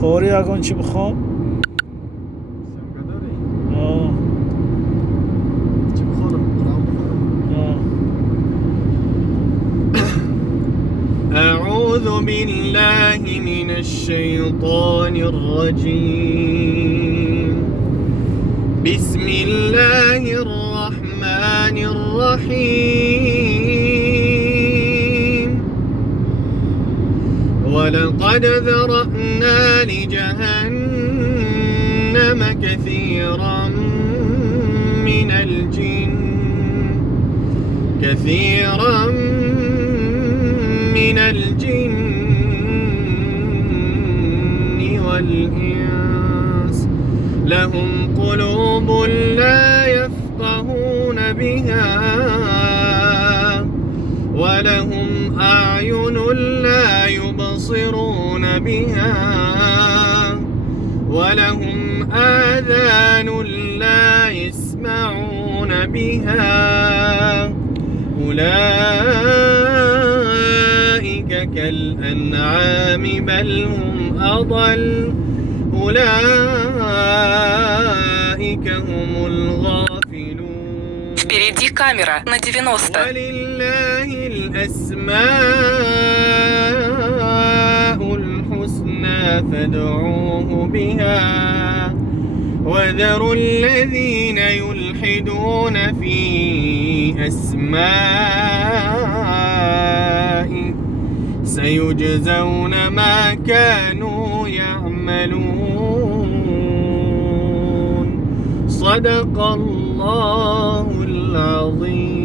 خوری اگه چی بخوام؟ چی بخورم؟ قرآن بخورم. أعوذ بالله من الشيطان الرجيم. بسم الله الرحمن الرحيم. ولقد ذرأنا لجهنم كثيرا من الجن والإنس لهم قلوب لا يفقهون بها ولهم أعين لا يبصرون بها ولهم آذان لا يسمعون بها أولئك كالأنعام بل هم أضل أولئك هم الغافلون. Впереди камера на 90. ولله الأسماء الحسنى فادعوه بها وذروا الذين يلحدون في أسمائه سيجزون ما كانوا يعملون. صدق الله العظيم.